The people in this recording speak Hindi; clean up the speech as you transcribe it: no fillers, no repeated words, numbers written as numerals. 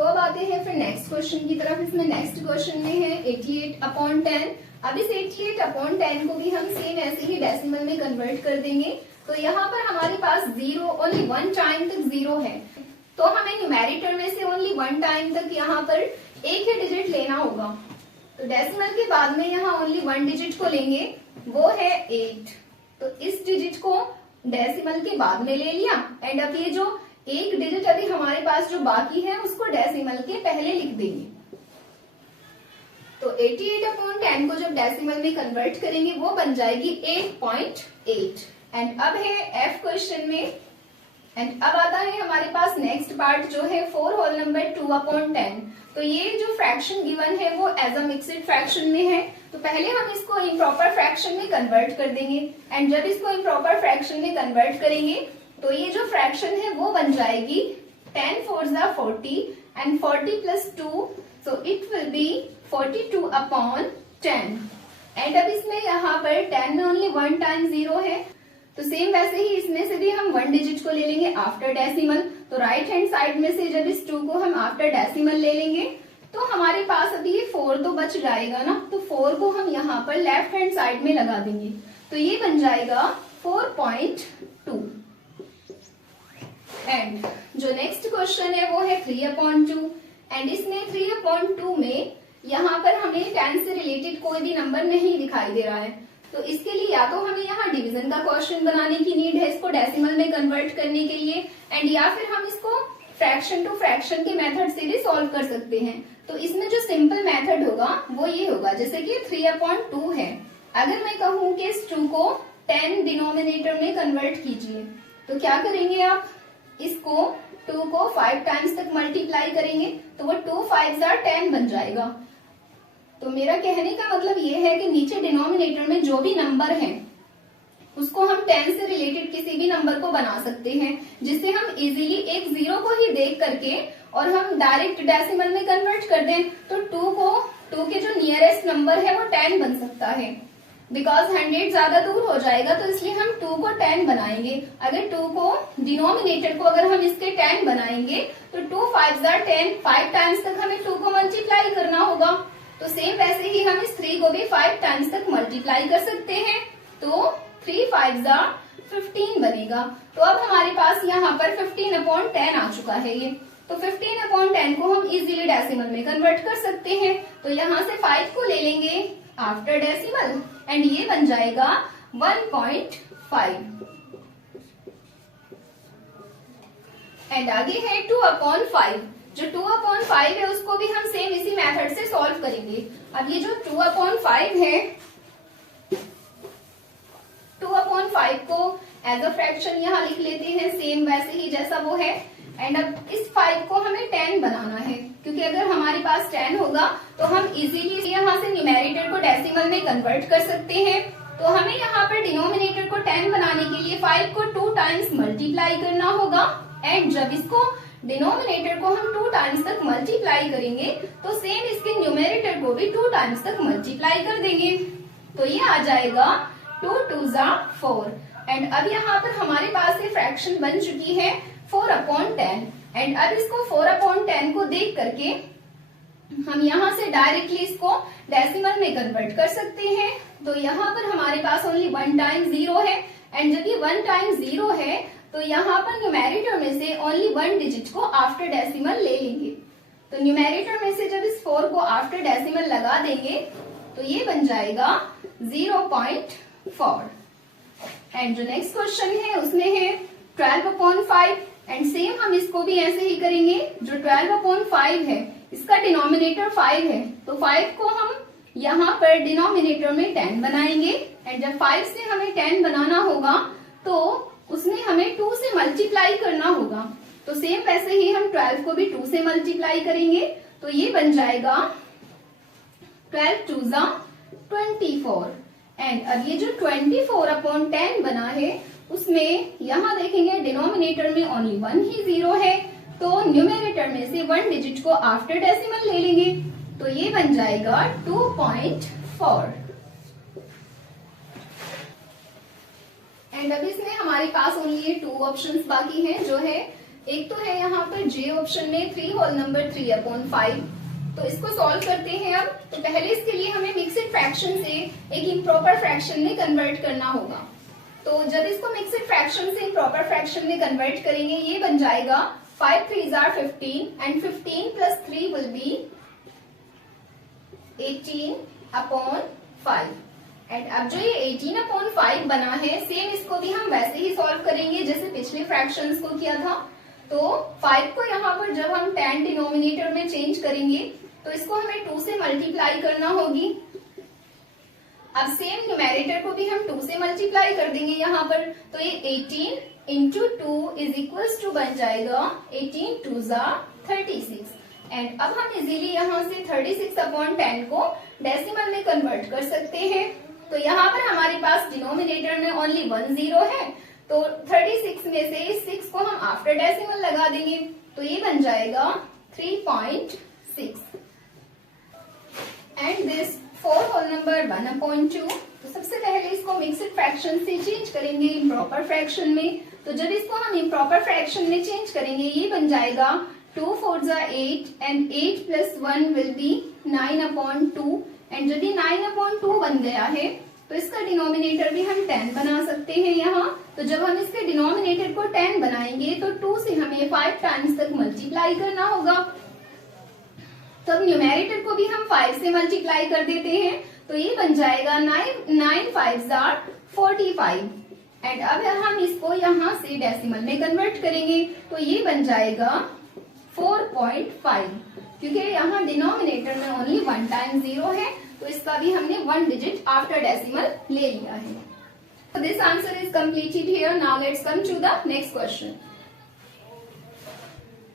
तो अब आते हैं फिर नेक्स्ट क्वेश्चन की तरफ। इसमें नेक्स्ट क्वेश्चन में है 88/10। अब इस 88/10 को भी हम सेम ऐसे ही डेसिमल में कन्वर्ट कर देंगे। तो यहाँ पर हमारे पास जीरो ओनली 1 टाइम तक जीरो है, तो हमें न्यूमेरिटर में से ओनली 1 टाइम तक यहाँ पर एक ही डिजिट लेना होगा। तो डेसिमल के बाद में यहाँ ओनली 1 डिजिट को लेंगे, वो है 8। तो इस डिजिट को डेसिमल के बाद में ले लिया एंड अब ये जो एक डिजिट अभी हमारे पास जो बाकी है उसको डेसिमल के पहले लिख देंगे। तो 88/10 को जब डेसिमल में कन्वर्ट करेंगे वो बन जाएगी 8.8। एंड अब है एफ क्वेश्चन में, एंड अब आता है हमारे पास नेक्स्ट पार्ट जो है 4 होल नंबर 2/10। तो ये जो फ्रैक्शन गिवन है वो एज अ मिक्स्ड फ्रैक्शन में है, तो पहले हम इसको इम्प्रॉपर फ्रैक्शन में कन्वर्ट कर देंगे। एंड जब इसको इम्प्रॉपर फ्रैक्शन में कन्वर्ट करेंगे तो ये जो फ्रैक्शन है वो बन जाएगी 10 4s are 40 and 40 + 2, so it will be 42/10। And अब इसमें यहाँ पर 10 में ओनली 1 टाइम 0 है, तो सेम वैसे ही इसमें से भी हम 1 डिजिट को ले लेंगे आफ्टर डेसिमल। तो राइट हैंड साइड में से जब इस 2 को हम आफ्टर डेसिमल ले लेंगे तो हमारे पास अभी ये 4 तो बच जाएगा ना, तो 4 को हम यहाँ पर लेफ्ट हैंड साइड में लगा देंगे, तो ये बन जाएगा 4.2। एंड जो नेक्स्ट क्वेश्चन है वो है 3/2। एंड इसमें 3/2 में यहाँ पर हमें 10 से रिलेटेड कोई भी नंबर नहीं दिखाई दे रहा है, तो इसके लिए या तो हमें यहाँ डिवीजन का क्वेश्चन बनाने की नीड है इसको डेसिमल में कन्वर्ट करने के लिए, एंड या फिर हम इसको फ्रैक्शन टू फ्रैक्शन के मेथड से भी सॉल्व कर सकते हैं। तो इसमें जो सिंपल मेथड होगा वो ये होगा, जैसे कि 3/2 है, अगर मैं कहूँ कि इस 2 को 10 डिनोमिनेटर में कन्वर्ट कीजिए, तो क्या करेंगे आप, इसको 2 को 5 टाइम्स तक मल्टीप्लाई करेंगे तो वो 2 5s are 10 बन जाएगा। तो मेरा कहने का मतलब ये है कि नीचे डिनोमिनेटर में जो भी नंबर है उसको हम 10 से रिलेटेड किसी भी नंबर को बना सकते हैं, जिससे हम इजीली एक 0 को ही देख करके और हम डायरेक्ट डेसिमल में कन्वर्ट कर दें, तो 2 के जो नियरेस्ट नंबर है वो 10 बन सकता है। बिकॉज 100 ज्यादा दूर हो जाएगा तो इसलिए हम 2 को 10 बनाएंगे। अगर 2 को डिनोमिनेटर को अगर हम इसके 10 बनाएंगे तो 2 5s are 10, 5 टाइम्स तक हमें 2 को मल्टीप्लाई करना होगा। तो सेम वैसे ही हम इस 3 को भी 5 टाइम्स तक मल्टीप्लाई कर सकते हैं, तो 3 5s are 15 बनेगा। तो अब हमारे पास यहाँ पर 15/10 आ चुका है ये, तो 15/10 को हम इजीली डेसिमल में कन्वर्ट कर सकते हैं। तो यहाँ से 5 को ले लेंगे आफ्टर डेसिमल एंड ये बन जाएगा 1.5। एंड आगे है 2/5। जो 2/5 है उसको भी हम सेम इसी मेथड से सॉल्व करेंगे। अब ये जो 2/5 है, 2/5 को एज अ फ्रैक्शन यहाँ लिख लेते हैं सेम वैसे ही जैसा वो है। एंड अब इस 5 को हमें 10 बनाना है, क्योंकि अगर हमारे पास 10 होगा तो हम इजीली यहाँ से न्यूमेरिटर को डेसिमल में कन्वर्ट कर सकते हैं। तो हमें यहाँ पर डिनोमिनेटर को 10 बनाने के लिए 5 को 2 टाइम्स मल्टीप्लाई करना होगा, एंड जब इसको डिनोमिनेटर को हम 2 टाइम्स तक मल्टीप्लाई करेंगे तो सेम इसके न्यूमेरिटर को भी 2 टाइम्स तक मल्टीप्लाई कर देंगे, तो ये आ जाएगा 2 2s are 4। एंड अब यहाँ पर हमारे पास ये फ्रैक्शन बन चुकी है 4/10। एंड अब इसको 4/10 को देख करके हम यहाँ से डायरेक्टली इसको डेसिमल में कन्वर्ट कर सकते हैं। तो यहाँ पर हमारे पास ओनली 1 टाइम 0 है, एंड जब ये 1 टाइम 0 है तो यहाँ पर न्यूमेरिटर में से ओनली 1 डिजिट को आफ्टर डेसिमल ले लेंगे। तो न्यूमेरिटर में से जब इस 4 को आफ्टर डेसिमल लगा देंगे तो ये बन जाएगा 0.4। एंड जो नेक्स्ट क्वेश्चन है उसमें है 12/5। एंड सेम हम इसको भी ऐसे ही करेंगे। जो 12/5 है इसका डिनोमिनेटर 5 है, तो 5 को हम यहाँ पर डिनोमिनेटर में 10 बनाएंगे, एंड जब 5 से हमें 10 बनाना होगा तो उसमें हमें 2 से मल्टीप्लाई करना होगा। तो सेम वैसे ही हम 12 को भी 2 से मल्टीप्लाई करेंगे, तो ये बन जाएगा 12 2s are 24। एंड अब ये जो 24/10 बना है उसमें यहाँ देखेंगे डिनोमिनेटर में ओनली 1 ही 0 है, तो न्यूमेरेटर में से 1 डिजिट को आफ्टर डेसिमल ले लेंगे, तो ये बन जाएगा 2.4। एंड अब इसमें हमारे पास ओनली ये 2 ऑप्शंस बाकी हैं, जो है एक तो है यहाँ पर जे ऑप्शन में 3 होल नंबर 3/5। तो इसको सॉल्व करते हैं अब। तो पहले इसके लिए हमें मिक्स्ड फ्रैक्शन से एक इम्प्रॉपर फ्रैक्शन में कन्वर्ट करना होगा। तो जब इसको मिक्स्ड फ्रैक्शन से इम्प्रॉपर फ्रैक्शन में कन्वर्ट करेंगे, ये बन जाएगा 5 3s are 15 and 15 plus 3 will be 18/5। And अब जो ये 18/5 बना है, सेम इसको भी हम वैसे ही सॉल्व करेंगे जैसे पिछले फ्रैक्शंस को किया था। तो 5 को यहाँ पर जब हम 10 डिनोमिनेटर में चेंज करेंगे तो इसको हमें 2 से मल्टीप्लाई करना होगी। अब सेम न्यूमेरेटर को भी हम 2 से मल्टीप्लाई कर देंगे यहाँ पर। तो ये 18 इंटू 2 इज इक्वल्स टू बन जाएगा 18 2s are 36। एंड अब हम इजीली यहाँ से 36/10 को डेसिमल में कन्वर्ट कर सकते हैं। तो यहाँ पर हमारे पास डिनोमिनेटर में ओनली 1 0 है, तो 36 में से इस 6 को हम आफ्टर डेसिमल लगा देंगे। तो ये बन जाएगा 3.6 एंड दिस 4 होल नंबर 1/2। तो सबसे पहले इसको मिक्स्ड फ्रैक्शन से चेंज करेंगे इम्प्रॉपर फ्रैक्शन में। तो जब इसको हम इम्प्रॉपर फ्रैक्शन में चेंज करेंगे, ये बन जाएगा 2 4s are 8 and 8 plus 1 will be 9/2। And यदि 9/2 बन गया है तो इसका डिनोमिनेटर भी हम 10 बना सकते हैं यहाँ। तो जब हम इसके डिनोमिनेटर को 10 बनाएंगे तो 2 से हमें 5 टाइम्स तक मल्टीप्लाई करना होगा। तो अब न्यूमेरेटर को भी हम 5 से मल्टीप्लाई कर देते हैं। तो ये बन जाएगा 9 5s are 45। एंड अब हम इसको यहाँ से डेसिमल में कन्वर्ट करेंगे। तो ये बन जाएगा 4.5, क्योंकि यहाँ डिनोमिनेटर में ओनली 1 टाइम 0 है, तो इसका भी हमने 1 डिजिट आफ्टर डेसिमल ले लिया है। So this answer is completed here. Now let's come to the next question.